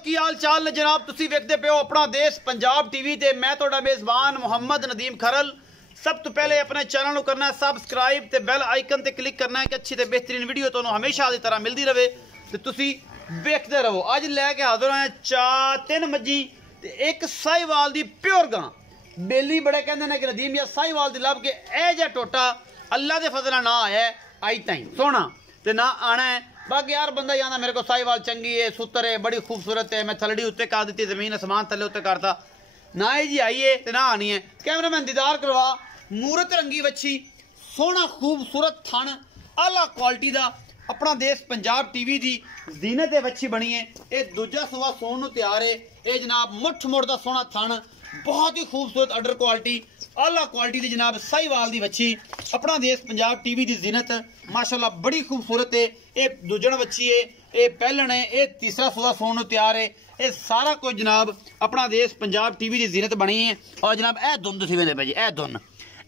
की हाल चाल ने जनाब तुसी वेखदे पे हो अपना देश पंजाब टीवी ते मैं तुहाडा मेज़बान मुहम्मद नदीम खरल। सब तो पहले अपने चैनल को करना है सबसक्राइब ते बेल आइकन ते क्लिक करना है कि अच्छी ते बेहतरीन वीडियो तुहानू हमेशा की तरह मिलती रहे ते तुसी वेखदे रहो। अज लैके हाजिर हैं 3 मज्जी ते एक साहिवाल दी प्योर गां। बेली बड़े कहते हैं कि नदीम या साहिवाल दी लब के ए जा टोटा अल्लाह के फजल ना आया आई ताई सोना ते ना आना है। बाकी यार बंदा ही आना मेरे को साहिवाल चंगी है सुतर है बड़ी खूबसूरत है मैं थलड़ी उत्ते कर दी जमीन आसमान थले उत्ते करता ना ही जी आई है ते ना आनी है। कैमरामैन दीदार करवा मूरत रंगी बच्ची सोना खूबसूरत थन आला क्वालिटी का अपना देश पंजाब टीवी की जीनत बच्ची बनी है। ये दूजा सुबह सोन तैयार है। ये जनाब मुठ मुड़ का सोना थन बहुत ही खूबसूरत अडर क्वालिटी आला क्वालिटी की जनाब साहिवाल की बच्ची अपना देश पंजाब टीवी की जीनत माशाल्लाह बड़ी खूबसूरत है। ये दूजन बच्ची है ये पहलन है ये तीसरा सुबह सोन तैयार है। ये सारा कुछ जनाब अपना देश पंजाब टीवी की जीनत बनी है। और जनाब ए धुन तुम वेंदे पे जी ए धुन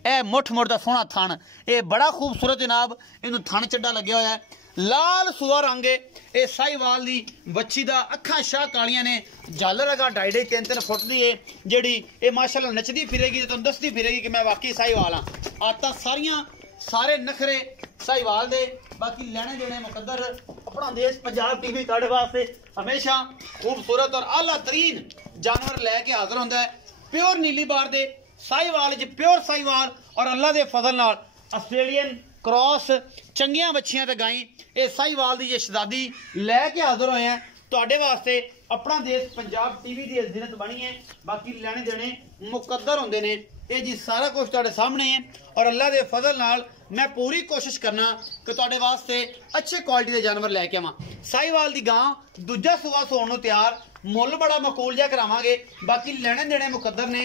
ए मुठ मुड़ का सोना थन ये बड़ा खूबसूरत जनाब इनू थन चड्डा लग्या होया है लाल सुआ रंग है। ये साहिवाल दी बच्ची दा अखा शाह कालियां ने झालर अगा 2.5 3 फुट दी है जेड़ी ये माशाल्लाह नचदी फिरेगी तो तुम दसदी फिरेगी कि मैं वाकई साहिवाल हाँ। आता सारियां सारे नखरे साहिवाल दे बाकी लेने देने मुकद्दर अपना देश पंजाब टीवी तुहाडे वास्ते हमेशा खूबसूरत और आला तरीन जानवर लैके हाजिर होंदा है। प्योर नीली बार दे साहिवाल च प्योर साहिवाल और अल्लाह के फजल नाल आस्ट्रेलियन क्रॉस चंगियां बच्चियां ते गाई ये साहिवाल दी शहजादी लैके हाजिर होए हैं तुहाडे वास्ते अपना देश पंजाब टीवी की जीनत बनी है। बाकी लेने देने मुकद्दर होंदे ने ये जी सारा कुछ तुहाडे सामने है और अल्लाह के फजल नाल मैं पूरी कोशिश करना कि तुहाडे वास्ते अच्छे क्वालिटी के जानवर लैके आवां। साहिवाल दी गां दूजा सुबह सोन नूं तैयार मुल बड़ा मकूल जिहा करावांगे। बाकी लेने देने मुकद्दर ने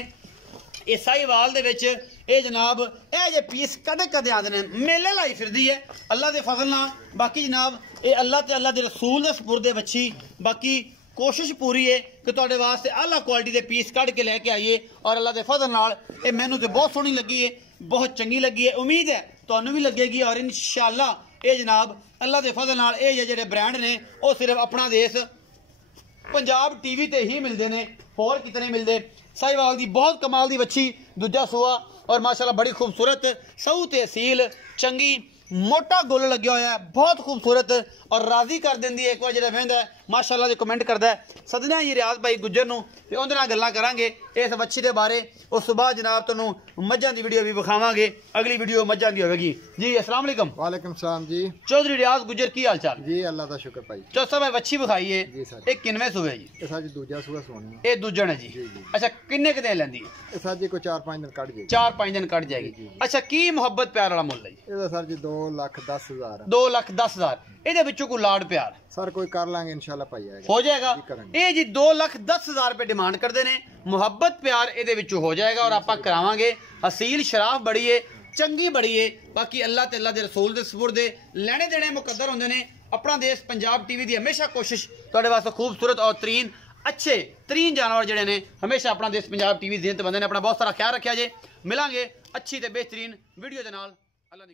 ये साहिवाल दे विच ये जनाब ए जे पीस कदे कदे आते हैं मेले लाई फिरदी है अल्लाह के फजल नाल। बाकी जनाब ये अल्लाह ते अल्लाह के रसूल दे सपुर्दे बच्ची बाकी कोशिश पूरी है कि तुहाडे वास्ते आला क्वालिटी के पीस कढ़ के लैके आइए और अल्लाह के फजल नाल ये मैनू तो बहुत सोहनी लगी है बहुत चंगी लगी है उम्मीद है तुहानू भी लगेगी। और इंशाअल्लाह ये जनाब अल्लाह के फजल नाल ये जेहड़े ब्रांड ने वो सिर्फ अपना देश पंजाब टीवी ते ही मिलते हैं होर कितने मिलते। साहिवाल की बहुत कमाल की बच्ची दूजा सुआ और माशाल्लाह बड़ी खूबसूरत सऊ तहसील चंगी मोटा गुल लग्या होया है बहुत खूबसूरत और राजी कर देंदी है। एक बार जो वेंदा है माशाल्लाह कमेंट करता है सदना जी रियाज भाई गुज्जर नूं ते उहदे नाल गल्लां करांगे इस बच्ची के बारे। उस सुबह जनाब तुहानूं मझां की वीडियो भी विखावांगे अगली वीडियो मझां की होगी जी। अस्सलाम वालेकुम। वालेकुम सलाम जी। चौधरी रियाज गुज्जर की हाल चाल जी अल्लाह का शुक्र भाई। चौथा साहब बच्ची विखाई है ये किनवें सूबे जी ये साजी दूजा सूबा सोनी ये दूजन है जी। अच्छा किन्ने क दिन लैंदी है ये साजी को 4-5 दिन कट जाएगी 4-5 दिन कट जाएगी। अच्छा की मुहब्बत प्यार वाला मुल है जी ਇਹਦਾ ਸਰ ਜੀ 2,10,000 2,10,000 ਇਹਦੇ ਵਿੱਚੋਂ ਕੋਈ ਲਾੜ ਪਿਆਰ सर कोई कर लांगे इंशाल्लाह भाई आएगा हो जाएगा। ये जी 2,10,000 रुपए डिमांड करते हैं मुहब्बत प्यार ਇਹਦੇ ਵਿੱਚੋਂ हो जाएगा और आप करावांगे। हसील शराफ बड़ी है चंगी बड़ी है बाकी अल्लाह ते अल्लाह दे रसूल दे सपुर्दे लेने देने मुकद्दर होंदे ने। अपना देश पंजाब टीवी की हमेशा कोशिश तुहाडे वास्ते खूबसूरत और तरीन अच्छे तरीन जानवर जिहड़े ने हमेशा अपना देश पंजाब टीवी जीनत बंदे ने। अपना बहुत सारा ख्याल रखिया जे मिलांगे अच्छी ते बेहतरीन वीडियो दे नाल अल्लाह दी